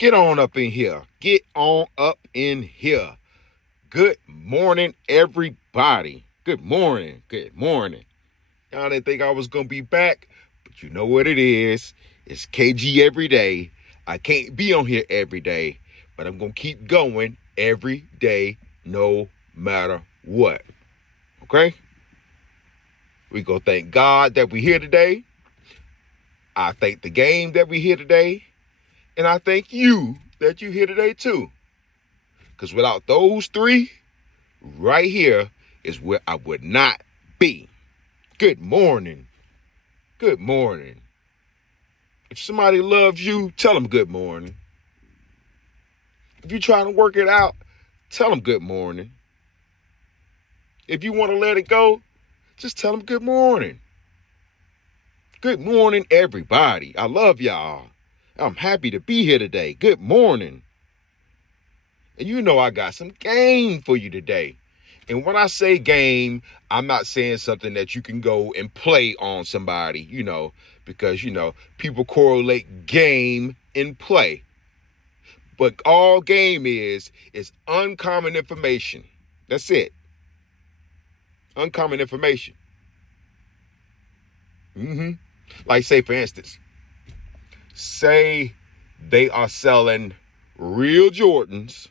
Get on up in here. Get on up in here. Good morning, everybody. Good morning. Good morning. Y'all didn't think I was going to be back, but you know what it is. It's KG every day. I can't be on here every day, but I'm going to keep going every day, no matter what. Okay? We go thank God that we're here today. I thank the game that we're here today. And I thank you that you're here today too. Because without those three, right here is where I would not be. Good morning. Good morning. If somebody loves you, tell them good morning. If you're trying to work it out, tell them good morning. If you want to let it go, just tell them good morning. Good morning, everybody. I love y'all. I'm happy to be here today. Good morning. And you know I got some game for you today. And when I say game, I'm not saying something that you can go and play on somebody, because, people correlate game and play. But all game is uncommon information. That's it. Uncommon information. Like, say, for instance, say they are selling real Jordans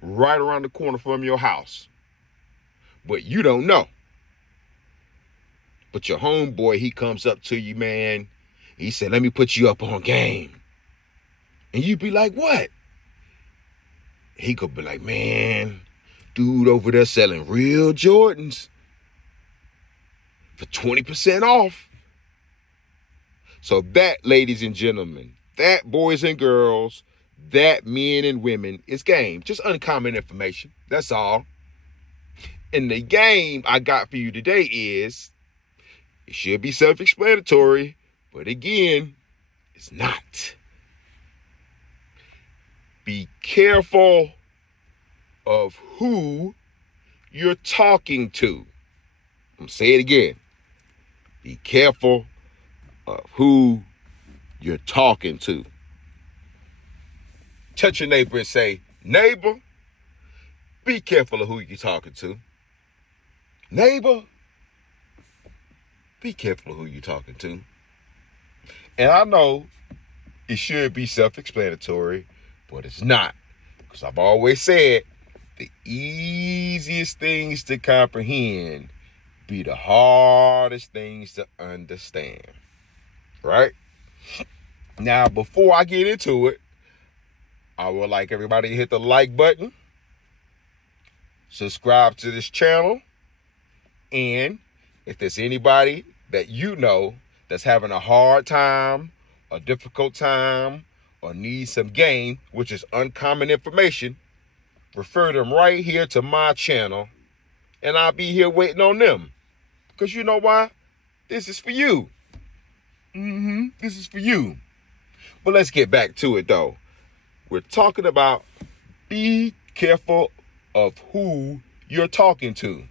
right around the corner from your house, but you don't know. But your homeboy, he comes up to you, man. He said, let me put you up on game. And you be like, what? He could be like, man, dude over there selling real Jordans for 20% off. So that, ladies and gentlemen, that, boys and girls, that, men and women, is game. Just uncommon information. That's all. And the game I got for you today is, it should be self-explanatory, but again, it's not. Be careful of who you're talking to. I'm going to say it again. Be careful of who you're talking to. Touch your neighbor and say, neighbor, be careful of who you're talking to. Neighbor, be careful of who you're talking to. And I know it should be self-explanatory, but it's not. Because I've always said, the easiest things to comprehend be the hardest things to understand. Right? Now, before I get into it, I would like everybody to hit the like button, subscribe to this channel, and if there's anybody that you know that's having a hard time, a difficult time, or needs some game, which is uncommon information, refer them right here to my channel, and I'll be here waiting on them. Because you know why? This is for you. This is for you. But let's get back to it, though. We're talking about be careful of who you're talking to.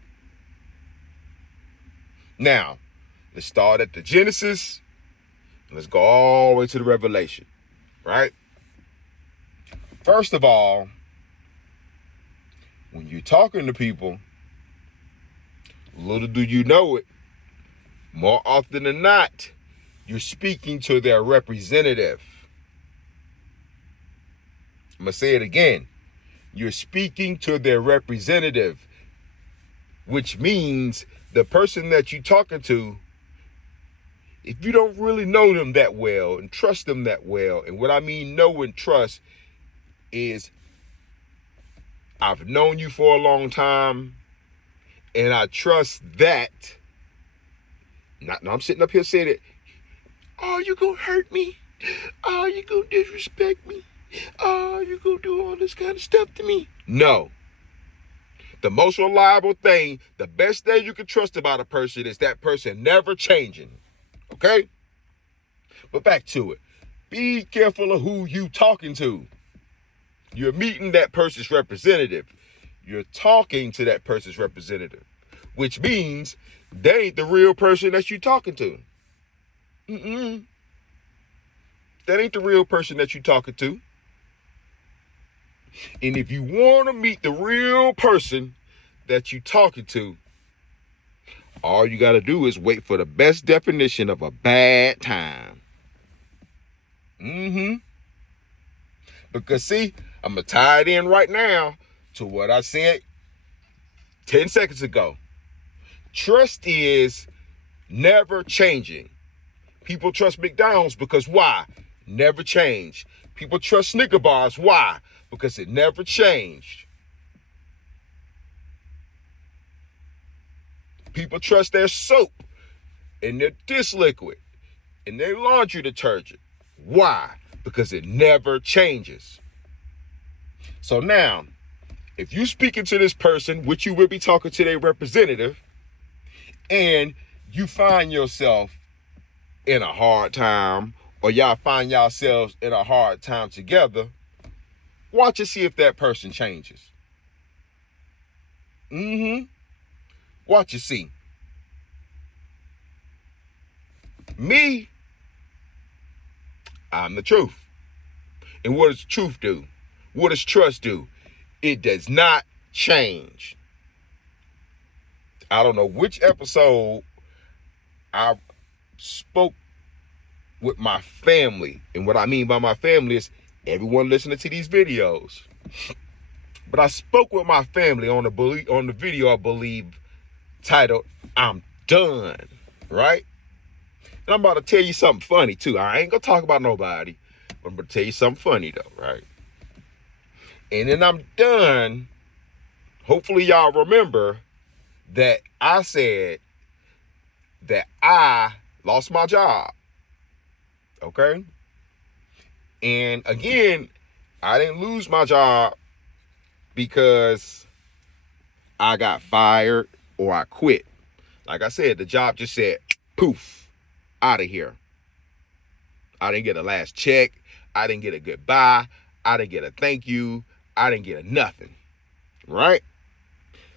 Now, let's start at the Genesis. Let's go all the way to the Revelation, right? First of all, when you're talking to people, little do you know it, more often than not, you're speaking to their representative. I'm going to say it again. You're speaking to their representative, which means the person that you're talking to, if you don't really know them that well and trust them that well, and what I mean know and trust is I've known you for a long time, and I trust that. Now I'm sitting up here saying it. Oh, you gonna hurt me? Oh, you gonna disrespect me? Oh, you gonna do all this kind of stuff to me? No. The most reliable thing, the best thing you can trust about a person is that person never changing. Okay? But back to it. Be careful of who you talking to. You're meeting that person's representative. You're talking to that person's representative, which means they ain't the real person that you talking to. That ain't the real person that you talking to. And if you want to meet the real person that you talking to, all you got to do is wait for the best definition of a bad time. Because see, I'm going to tie it in right now to what I said 10 seconds ago. Trust is never changing. People trust McDonald's because why? Never changed. People trust Snicker bars. Why? Because it never changed. People trust their soap and their dish liquid and their laundry detergent. Why? Because it never changes. So now, if you speaking to this person, which you will be talking to their representative, and you find yourself in a hard time, or y'all find yourselves in a hard time together, watch and see if that person changes. Watch and see. Me, I'm the truth. And what does truth do? What does trust do? It does not change. I don't know which episode I spoke with my family. And what I mean by my family is everyone listening to these videos. But I spoke with my family on the video, I believe, titled, I'm Done, right? And I'm about to tell you something funny, too. I ain't going to talk about nobody, but I'm going to tell you something funny, though, right? And then I'm done. Hopefully y'all remember that I said that I lost my job. Okay? And again, I didn't lose my job because I got fired or I quit. Like I said, the job just said, poof, out of here. I didn't get a last check. I didn't get a goodbye. I didn't get a thank you. I didn't get a nothing. Right?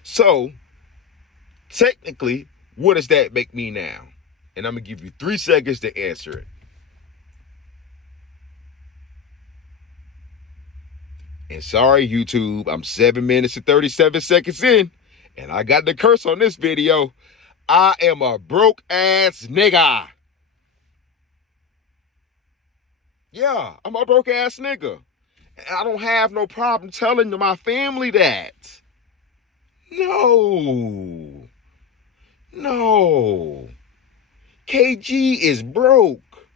So, technically, what does that make me now? And I'm going to give you 3 seconds to answer it. And sorry, YouTube, I'm 7 minutes and 37 seconds in, and I got the curse on this video. I am a broke ass nigga. Yeah, I'm a broke ass nigga. And I don't have no problem telling my family that. No. KG is broke.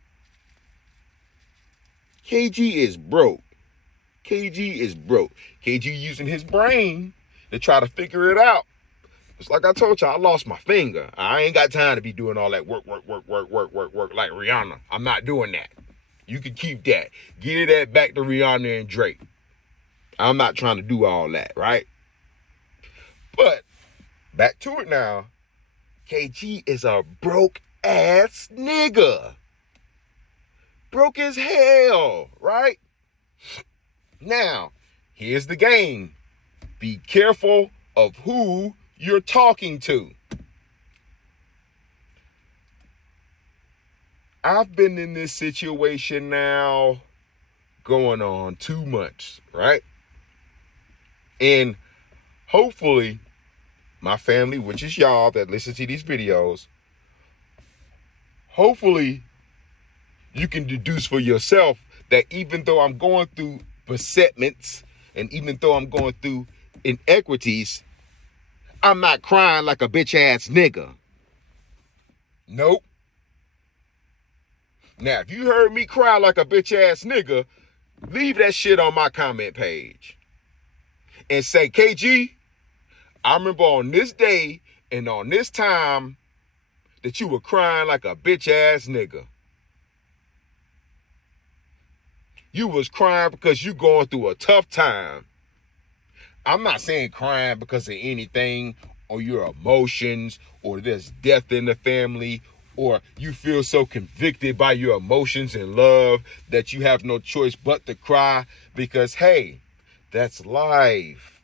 KG is broke. KG using his brain to try to figure it out. It's like I told you, I lost my finger. I ain't got time to be doing all that work like Rihanna. I'm not doing that. You can keep that. Give that back to Rihanna and Drake. I'm not trying to do all that, right? But back to it now. KG is a broke ass nigga. Broke as hell, right? Now, here's the game. Be careful of who you're talking to. I've been in this situation now going on 2 months, right? And hopefully my family, which is y'all that listen to these videos, hopefully you can deduce for yourself that even though I'm going through besetments and even though I'm going through inequities, I'm not crying like a bitch ass nigga. Nope. Now, if you heard me cry like a bitch ass nigga, leave that shit on my comment page and say, KG, I remember on this day and on this time that you were crying like a bitch ass nigga. You was crying because you going through a tough time. I'm not saying crying because of anything or your emotions or there's death in the family or you feel so convicted by your emotions and love that you have no choice but to cry because, hey, that's life.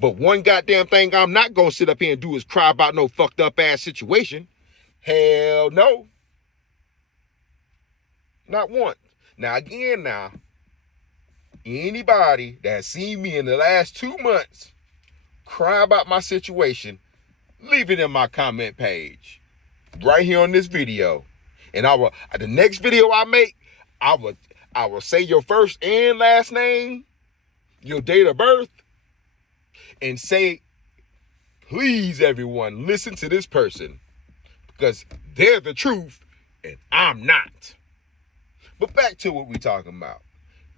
But one goddamn thing I'm not going to sit up here and do is cry about no fucked up ass situation. Hell no. Not once. Now, again, anybody that has seen me in the last 2 months cry about my situation, leave it in my comment page right here on this video. And the next video I make, I will say your first and last name, your date of birth, and say, please, everyone, listen to this person because they're the truth and I'm not. But back to what we're talking about.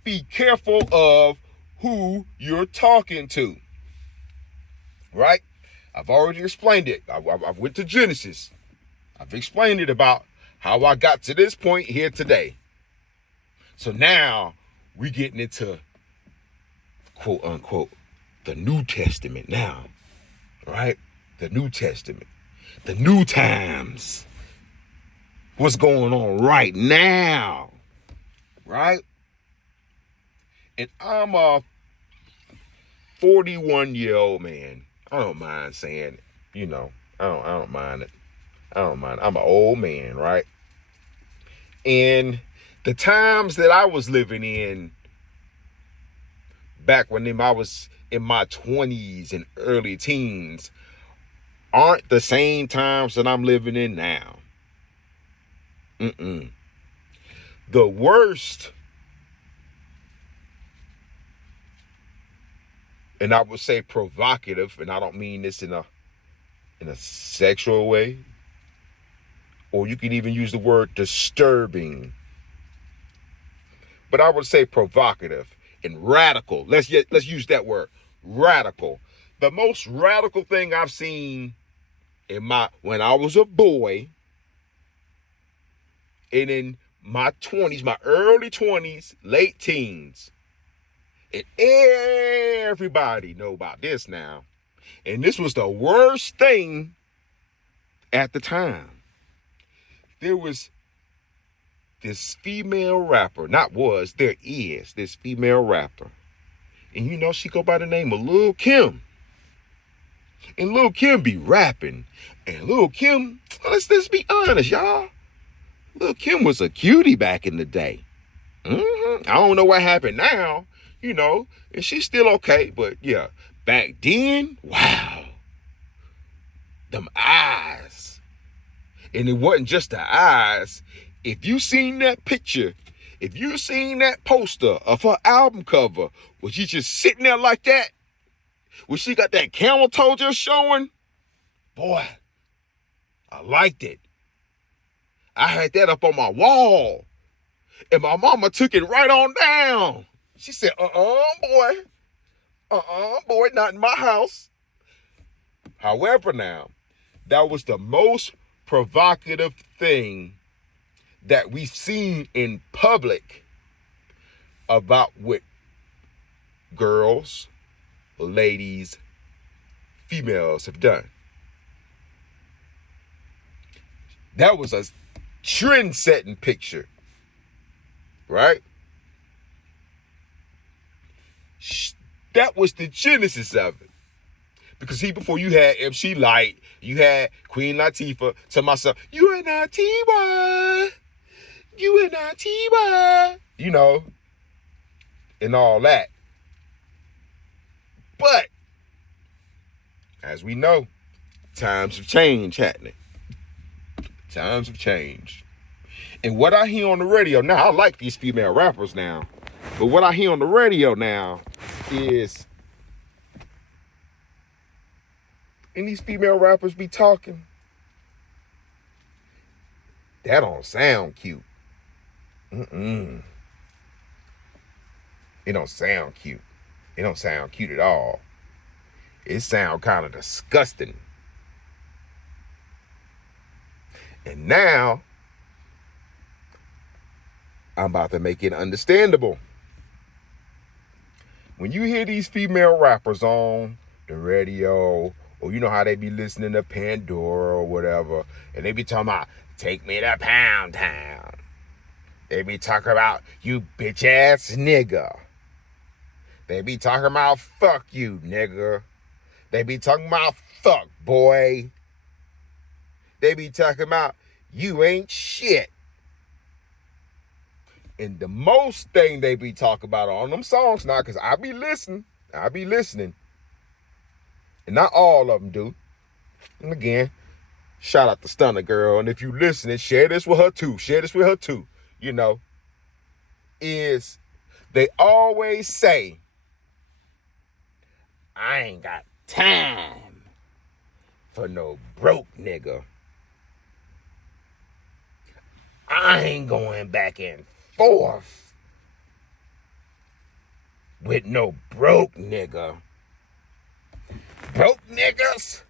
Be careful of who you're talking to. Right? I've already explained it. I went to Genesis. I've explained it about how I got to this point here today. So now we're getting into, quote unquote, the New Testament now. Right? The New Testament. The new times. What's going on right now? Right? And I'm a 41-year-old man. I don't mind saying it. I don't mind it. I don't mind. I'm an old man, right? And the times that I was living in back when I was in my 20s and early teens aren't the same times that I'm living in now. The worst, and I would say provocative, and I don't mean this in a sexual way, or you can even use the word disturbing, but I would say provocative and radical. Let's use that word, radical. The most radical thing I've seen when I was a boy and in my 20s, my early 20s, late teens, and everybody know about this now, and this was the worst thing at the time. There was this female rapper, there is this female rapper, and she go by the name of Lil' Kim. And Lil' Kim be rapping, and Lil' Kim, let's be honest, y'all. Lil' Kim was a cutie back in the day. I don't know what happened now, and she's still okay, but yeah, back then, wow, them eyes. And it wasn't just the eyes. If you seen that picture, if you seen that poster of her album cover, was she just sitting there like that? Was she got that camel toe just showing? Boy, I liked it. I had that up on my wall. And my mama took it right on down. She said, boy, not in my house. However, now, that was the most provocative thing that we've seen in public about what girls, ladies, females have done. That was a trend-setting picture, right? That was the genesis of it. Because before you had MC Lyte, you had Queen Latifah to myself, you and I T-Y, and all that. But, as we know, times have changed, happening. Times have changed. And what I hear on the radio now, I like these female rappers now, but what I hear on the radio now is, and these female rappers be talking, that don't sound cute. It don't sound cute. It don't sound cute at all. It sound kind of disgusting. And now, I'm about to make it understandable. When you hear these female rappers on the radio, or you know how they be listening to Pandora or whatever, and they be talking about, take me to Pound Town. They be talking about, you bitch ass nigga. They be talking about, fuck you, nigga. They be talking about, fuck boy. They be talking about, you ain't shit. And the most thing they be talking about on them songs now, because I be listening. And not all of them do. And again, shout out to Stunner Girl. And if you listening, share this with her too. You know, is they always say, I ain't got time for no broke nigga. I ain't going back and forth with no broke nigga. Broke niggas?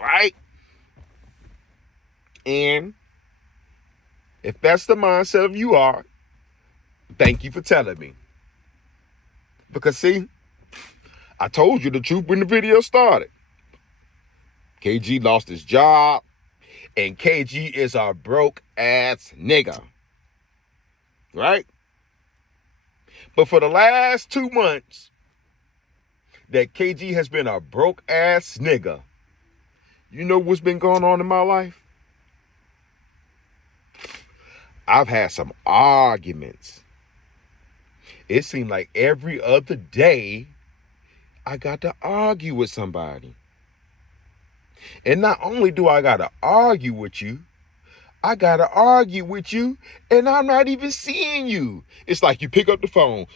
Right? And if that's the mindset of you are, thank you for telling me. Because see, I told you the truth when the video started. KG lost his job, and KG is a broke ass nigga. Right? But for the last 2 months that KG has been a broke ass nigga, you know what's been going on in my life? I've had some arguments. It seemed like every other day I got to argue with somebody. And not only do I got to argue with you, I got to argue with you and I'm not even seeing you. It's like you pick up the phone.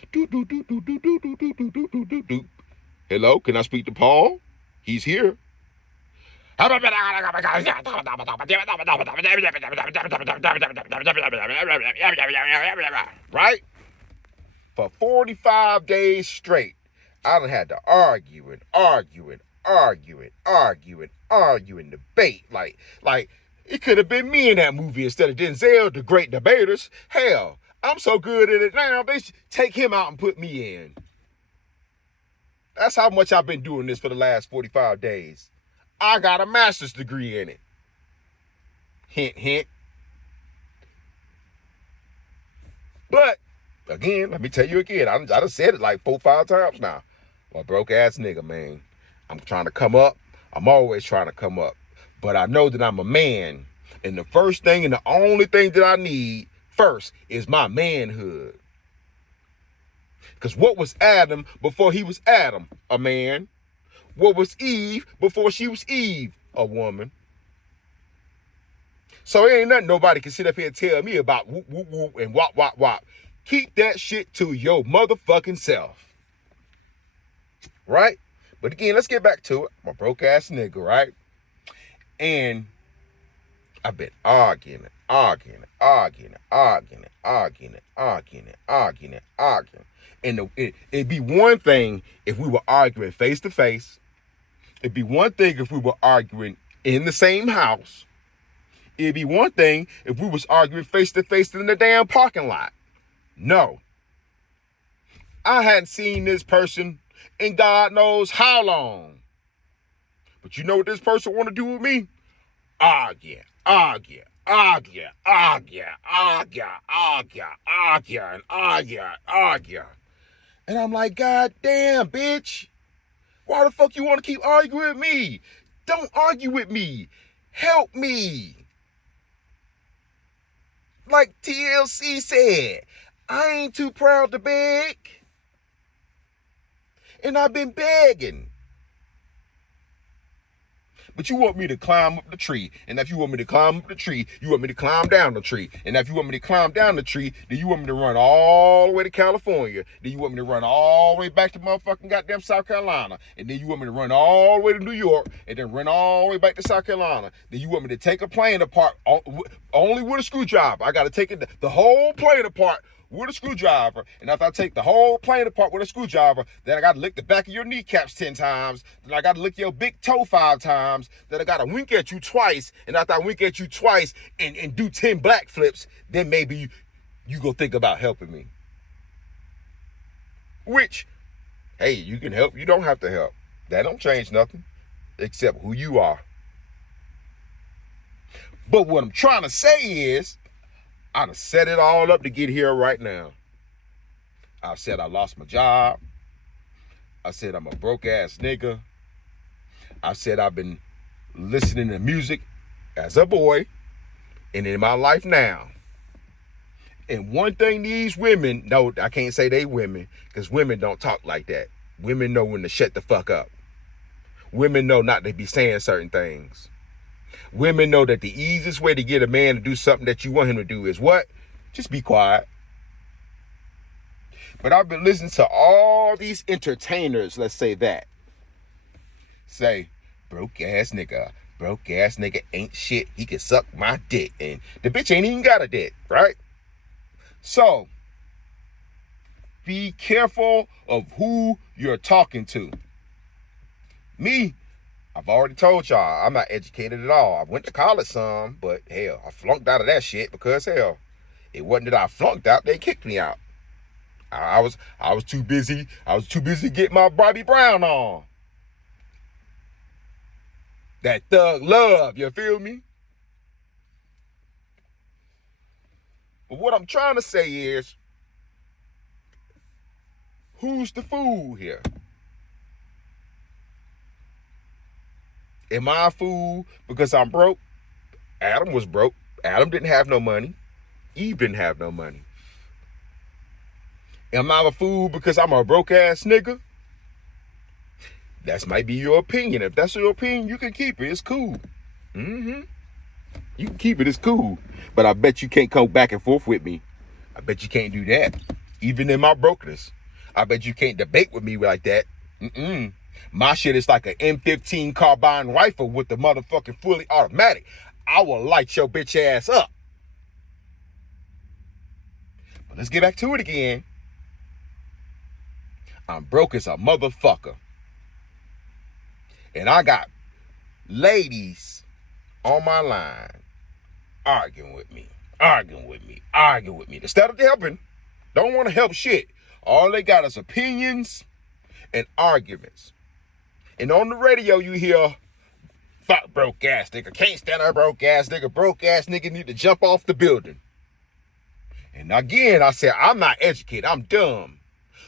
Hello, can I speak to Paul? He's here. Right? For 45 days straight, I done had to argue, debate. Like it could have been me in that movie instead of Denzel, the great debaters. Hell, I'm so good at it now, they should take him out and put me in. That's how much I've been doing this for the last 45 days. I got a master's degree in it. Hint, hint. But, again, let me tell you again, I done said it like 4 or 5 times now. I'm a broke ass nigga, man. I'm trying to come up. I'm always trying to come up. But I know that I'm a man. And the first thing and the only thing that I need first is my manhood. Because what was Adam before he was Adam? A man. What was Eve before she was Eve? A woman. So it ain't nothing nobody can sit up here and tell me about whoop, whoop, whoop, and wop, wop, wop. Keep that shit to your motherfucking self. Right? But again, let's get back to it. I'm a broke ass nigga, right? And I've been arguing. And it'd be one thing if we were arguing face to face. It'd be one thing if we were arguing in the same house. It'd be one thing if we was arguing face to face in the damn parking lot. No. I hadn't seen this person in God knows how long. But you know what this person want to do with me? Argue. And I'm like, God damn, bitch. Why the fuck you want to keep arguing with me? Don't argue with me. Help me. Like TLC said, I ain't too proud to beg. And I've been begging. But you want me to climb up the tree. And if you want me to climb up the tree, you want me to climb down the tree. And if you want me to climb down the tree, then you want me to run all the way to California. Then you want me to run all the way back to motherfucking goddamn South Carolina. And then you want me to run all the way to New York. And then run all the way back to South Carolina. Then you want me to take a plane apart only with a screwdriver. I got to take it the whole plane apart with a screwdriver. And after I take the whole plane apart with a screwdriver, then I got to lick the back of your kneecaps 10 times. Then I got to lick your big toe 5 times. Then I got to wink at you twice. And after I wink at you twice and do 10 black flips, then maybe you go think about helping me. Which, hey, you can help. You don't have to help. That don't change nothing except who you are. But what I'm trying to say is, I done set it all up to get here right now. I said I lost my job. I said I'm a broke ass nigga. I said I've been listening to music as a boy and in my life now. And one thing these women, no, I can't say they women, because women don't talk like that. Women know when to shut the fuck up. Women know not to be saying certain things. Women know that the easiest way to get a man to do something that you want him to do is what? Just be quiet. But I've been listening to all these entertainers, let's say that, say, broke ass nigga ain't shit. He can suck my dick. And the bitch ain't even got a dick, right? So, be careful of who you're talking to. Me, I've already told y'all, I'm not educated at all. I went to college some, but hell, I flunked out of that shit because hell, it wasn't that I flunked out, they kicked me out. I was too busy. I was too busy getting my Bobby Brown on. That thug love, you feel me? But what I'm trying to say is, who's the fool here? Am I a fool because I'm broke? Adam was broke. Adam didn't have no money. Eve didn't have no money. Am I a fool because I'm a broke ass nigga? That might be your opinion. If that's your opinion, you can keep it. It's cool. You can keep it. It's cool. But I bet you can't come back and forth with me. I bet you can't do that. Even in my brokenness. I bet you can't debate with me like that. My shit is like an M15 carbine rifle with the motherfucking fully automatic. I will light your bitch ass up. But let's get back to it again. I'm broke as a motherfucker. And I got ladies on my line arguing with me. Instead of helping, don't want to help shit. All they got is opinions and arguments. And on the radio you hear, fuck broke ass nigga, can't stand a broke ass nigga need to jump off the building. And again, I said, I'm not educated, I'm dumb.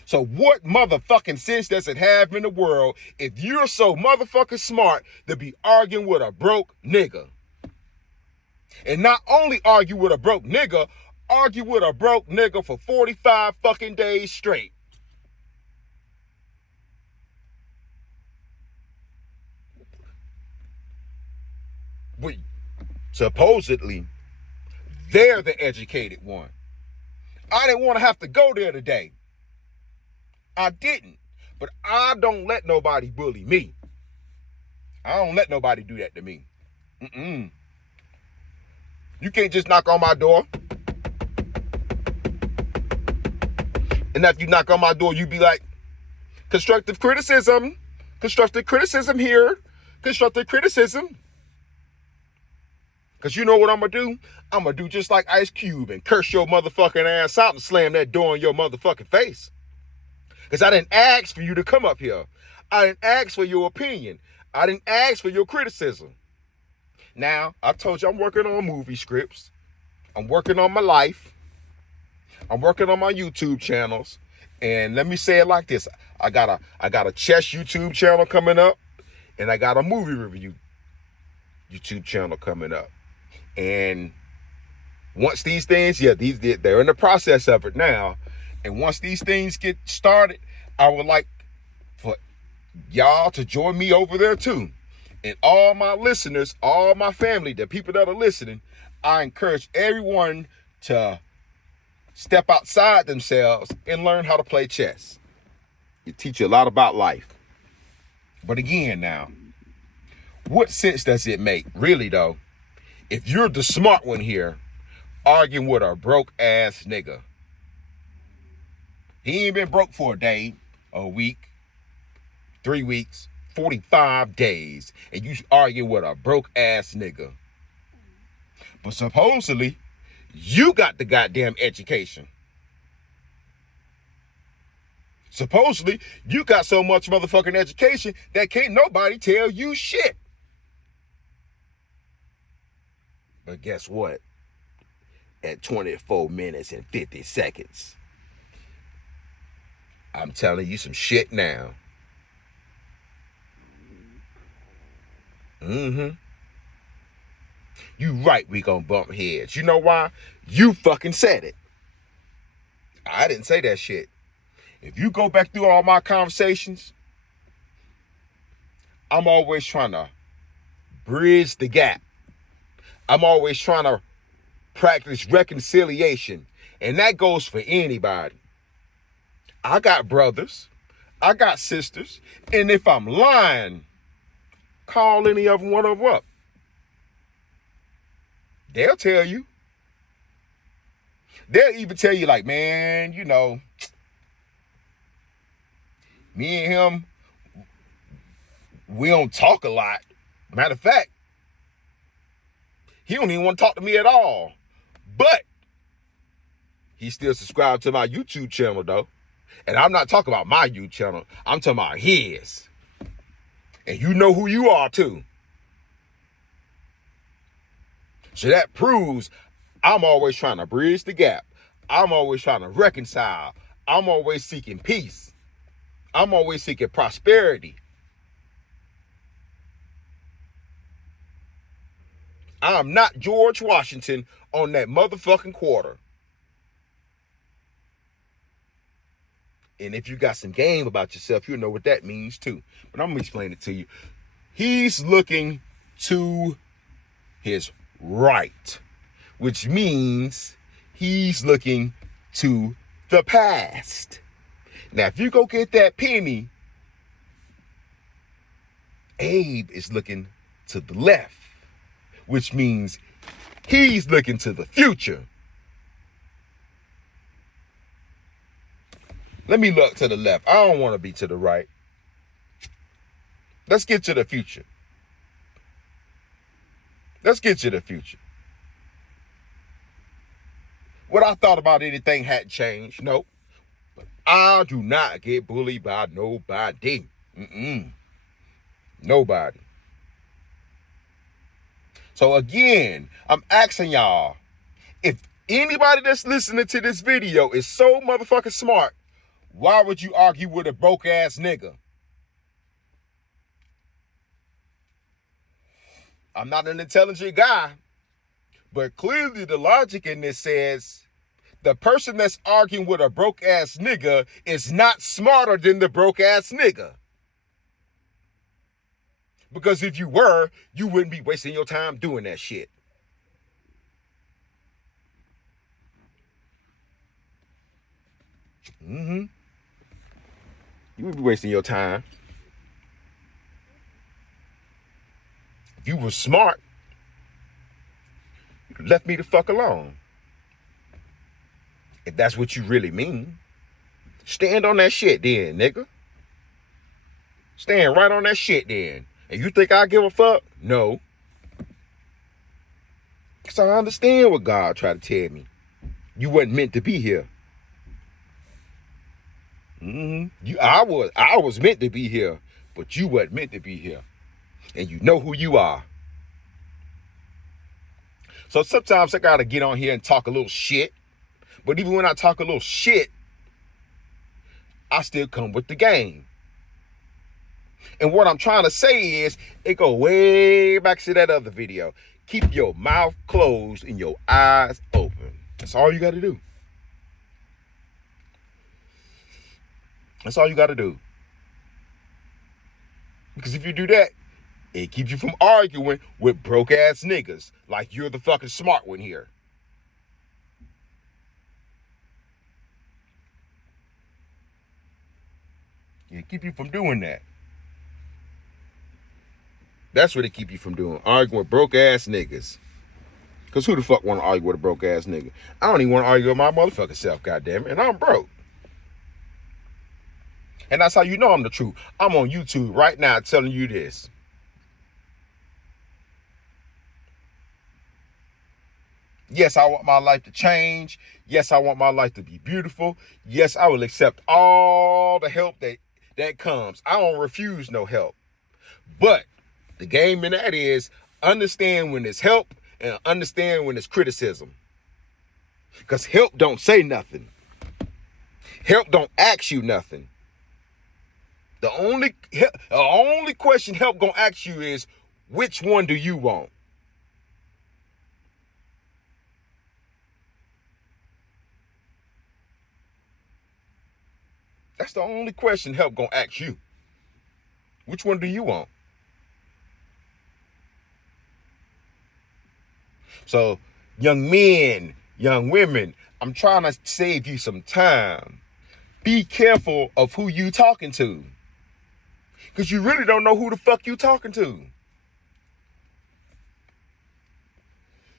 So what motherfucking sense does it have in the world if you're so motherfucking smart to be arguing with a broke nigga? And not only argue with a broke nigga, argue with a broke nigga for 45 fucking days straight. Supposedly, they're the educated one. I didn't want to have to go there today. I didn't. But I don't let nobody bully me. I don't let nobody do that to me. You can't just knock on my door. And after you knock on my door, you be like, constructive criticism here, constructive criticism. Because you know what I'm going to do? I'm going to do just like Ice Cube and curse your motherfucking ass out and slam that door in your motherfucking face. Because I didn't ask for you to come up here. I didn't ask for your opinion. I didn't ask for your criticism. Now, I told you I'm working on movie scripts. I'm working on my life. I'm working on my YouTube channels. And let me say it like this. I got a chess YouTube channel coming up. And I got a movie review YouTube channel coming up. And once these things, they're in the process of it now. And once these things get started, I would like for y'all to join me over there too. And all my listeners, all my family, the people that are listening, I encourage everyone to step outside themselves and learn how to play chess. It teach you a lot about life. But again now, what sense does it make, really though, if you're the smart one here, arguing with a broke ass nigga? He ain't been broke for a day, a week, 3 weeks, 45 days, and you argue with a broke ass nigga. But supposedly, you got the goddamn education. Supposedly, you got so much motherfucking education that can't nobody tell you shit. But guess what? At 24 minutes and 50 seconds, I'm telling you some shit now. Mm-hmm. You right, we gonna bump heads. You know why? You fucking said it. I didn't say that shit. If you go back through all my conversations, I'm always trying to bridge the gap. I'm always trying to practice reconciliation. And that goes for anybody. I got brothers. I got sisters. And if I'm lying, call any of them one of them up. They'll tell you. They'll even tell you like, man, you know, me and him, we don't talk a lot. Matter of fact, he don't even want to talk to me at all. But he still subscribed to my YouTube channel though. And I'm not talking about my YouTube channel. I'm talking about his. And you know who you are too. So that proves I'm always trying to bridge the gap. I'm always trying to reconcile. I'm always seeking peace. I'm always seeking prosperity. I'm not George Washington on that motherfucking quarter. And if you got some game about yourself, you'll know what that means too. But I'm going to explain it to you. He's looking to his right, which means he's looking to the past. Now, if you go get that penny, Abe is looking to the left, which means he's looking to the future. Let me look to the left. I don't want to be to the right. Let's get to the future. Let's get to the future. What I thought about anything hadn't changed. Nope. But I do not get bullied by nobody. Nobody. So again, I'm asking y'all, if anybody that's listening to this video is so motherfucking smart, why would you argue with a broke ass nigga? I'm not an intelligent guy, but clearly the logic in this says the person that's arguing with a broke ass nigga is not smarter than the broke ass nigga. Because if you were, you wouldn't be wasting your time doing that shit. You would be wasting your time. If you were smart, you left me the fuck alone. If that's what you really mean. Stand on that shit then, nigga. Stand right on that shit then. And you think I give a fuck? No. Because I understand what God tried to tell me. You wasn't meant to be here. I was meant to be here, but you wasn't meant to be here. And you know who you are. So sometimes I gotta get on here and talk a little shit. But even when I talk a little shit, I still come with the game. And what I'm trying to say is, it go way back to that other video. Keep your mouth closed and your eyes open. That's all you gotta do. That's all you gotta do. Because if you do that, it keeps you from arguing with broke ass niggas like you're the fucking smart one here. It keep you from doing that. That's what it keep you from doing. Arguing with broke ass niggas. Because who the fuck want to argue with a broke ass nigga? I don't even want to argue with my motherfucking self, goddammit. And I'm broke. And that's how you know I'm the truth. I'm on YouTube right now telling you this. Yes, I want my life to change. Yes, I want my life to be beautiful. Yes, I will accept all the help that comes. I don't refuse no help. But the game in that is understand when it's help and understand when it's criticism. Because help don't say nothing. Help don't ask you nothing. The only question help gonna ask you is, Which one do you want? That's the only question help gonna ask you. Which one do you want? So, young men, young women, I'm trying to save you some time. Be careful of who you talking to. Because you really don't know who the fuck you talking to.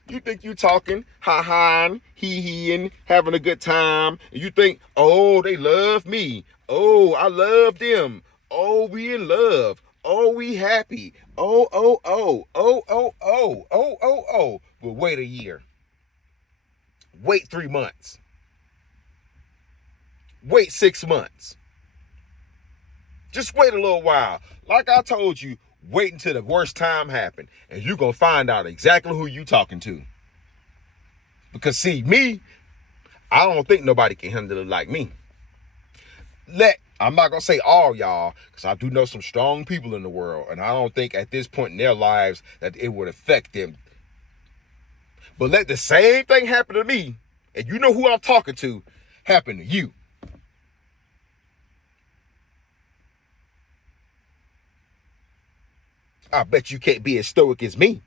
You think you talking, ha-haing, hee-heeing, having a good time. And you think, oh, they love me. Oh, I love them. Oh, we in love. Oh, we happy. Oh, oh, oh, oh, oh, oh, oh, oh, oh. But wait a year. Wait 3 months. Wait 6 months. Just wait a little while. Like I told you, wait until the worst time happens, and you're going to find out exactly who you talking to. Because see, me, I don't think nobody can handle it like me. I'm not going to say all y'all, because I do know some strong people in the world, and I don't think at this point in their lives that it would affect them. But let the same thing happen to me, and you know who I'm talking to, happen to you. I bet you can't be as stoic as me.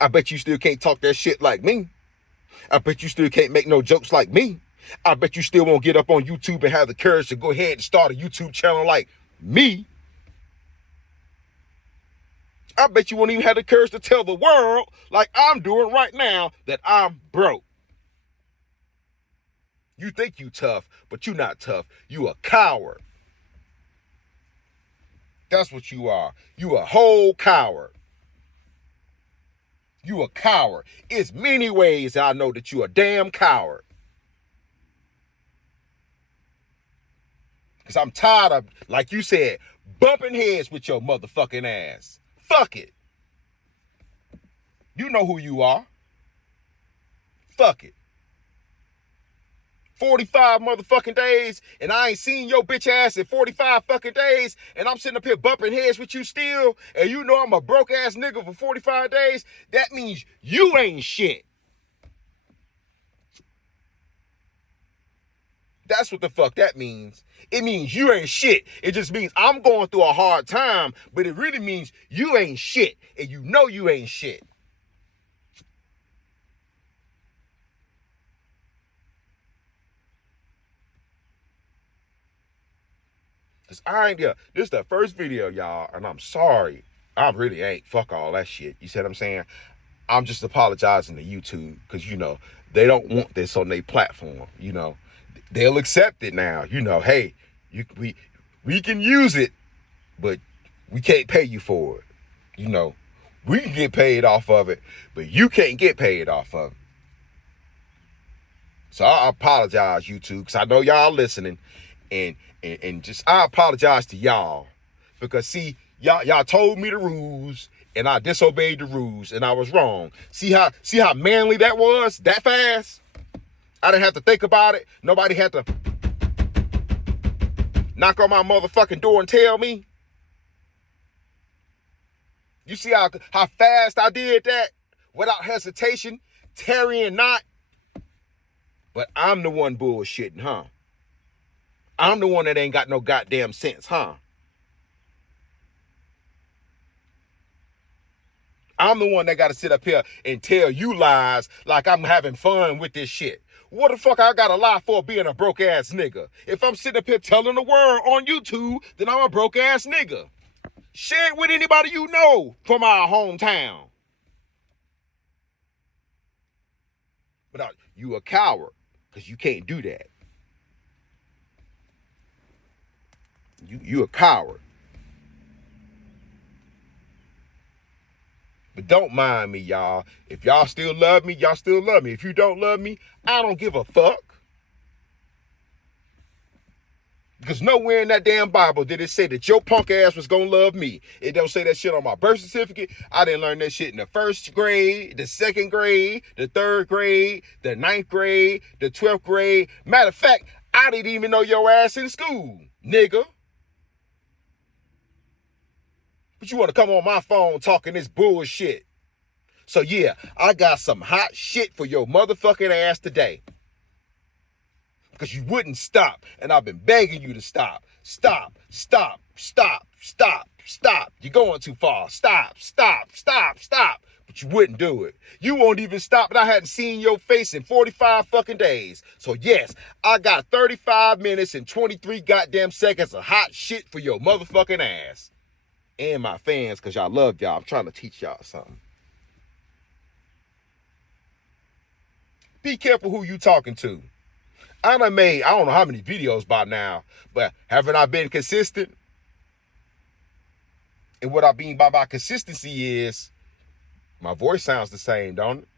I bet you still can't talk that shit like me. I bet you still can't make no jokes like me. I bet you still won't get up on YouTube and have the courage to go ahead and start a YouTube channel like me. I bet you won't even have the courage to tell the world, like I'm doing right now, that I'm broke. You think you tough, but you not tough. You a coward. That's what you are. You a whole coward. You a coward. It's many ways I know that you a damn coward. Because I'm tired of, like you said, bumping heads with your motherfucking ass. Fuck it. You know who you are. Fuck it. 45 motherfucking days, and I ain't seen your bitch ass in 45 fucking days, and I'm sitting up here bumping heads with you still, and you know I'm a broke ass nigga for 45 days. That means you ain't shit. That's what the fuck that means. It means you ain't shit. It just means I'm going through a hard time, but it really means you ain't shit, and you know you ain't shit. Cause I ain't, yeah, this is the first video, y'all, and I'm sorry. I really ain't. Fuck all that shit. You see what I'm saying? I'm just apologizing to YouTube, because, you know, they don't want this on their platform, you know. They'll accept it now, you know, hey, we can use it, but we can't pay you for it. You know, we can get paid off of it, but you can't get paid off of it. So I apologize, YouTube, because I know y'all listening, and just I apologize to y'all, because see, y'all told me the rules and I disobeyed the rules and I was wrong. See how manly that was? That fast? I didn't have to think about it. Nobody had to knock on my motherfucking door and tell me. You see how fast I did that without hesitation, tarrying not? But I'm the one bullshitting, huh? I'm the one that ain't got no goddamn sense, huh? I'm the one that got to sit up here and tell you lies like I'm having fun with this shit. What the fuck I gotta lie for being a broke ass nigga? If I'm sitting up here telling the world on YouTube, then I'm a broke ass nigga. Share it with anybody you know from our hometown. But you a coward, because you can't do that. You a coward. But don't mind me, y'all. If y'all still love me, y'all still love me. If you don't love me, I don't give a fuck. Because nowhere in that damn Bible did it say that your punk ass was going to love me. It don't say that shit on my birth certificate. I didn't learn that shit in the first grade, the second grade, the third grade, the ninth grade, the 12th grade. Matter of fact, I didn't even know your ass in school, nigga. But you want to come on my phone talking this bullshit. So yeah, I got some hot shit for your motherfucking ass today. Because you wouldn't stop, and I've been begging you to stop. Stop, stop, stop, stop, stop. You're going too far. Stop, stop, stop, stop. But you wouldn't do it. You won't even stop, and I hadn't seen your face in 45 fucking days. So yes, I got 35 minutes and 23 goddamn seconds of hot shit for your motherfucking ass. And my fans, because y'all love y'all. I'm trying to teach y'all something. Be careful who you talking to. I don't know how many videos by now, but haven't I been consistent? And what I mean by my consistency is my voice sounds the same, don't it?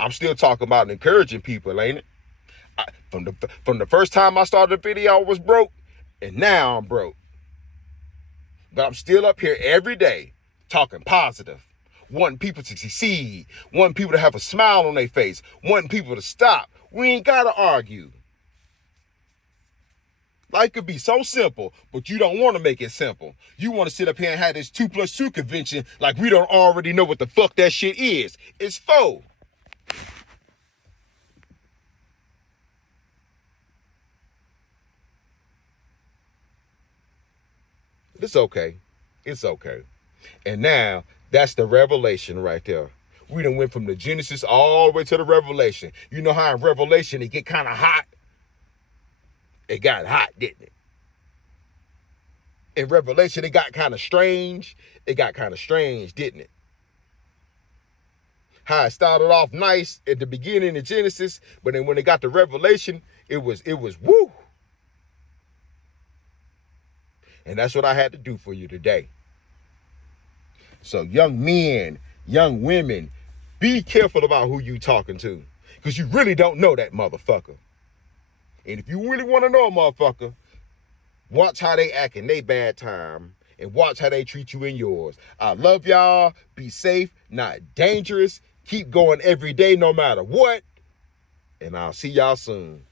I'm still talking about encouraging people, ain't it? From the first time I started the video, I was broke, and now I'm broke. But I'm still up here every day talking positive, wanting people to succeed, wanting people to have a smile on their face, wanting people to stop. We ain't got to argue. Life could be so simple, but you don't want to make it simple. You want to sit up here and have this 2+2 convention like we don't already know what the fuck that shit is. It's 4. It's okay. It's okay. And now, that's the revelation right there. We done went from the Genesis all the way to the Revelation. You know how in Revelation it get kind of hot? It got hot, didn't it? In Revelation, it got kind of strange. It got kind of strange, didn't it? How it started off nice at the beginning of Genesis, but then when it got to Revelation, it was woo. And that's what I had to do for you today. So young men, young women, be careful about who you talking to, because you really don't know that motherfucker. And if you really want to know a motherfucker, watch how they act in their bad time and watch how they treat you in yours. I love y'all. Be safe, not dangerous. Keep going every day no matter what. And I'll see y'all soon.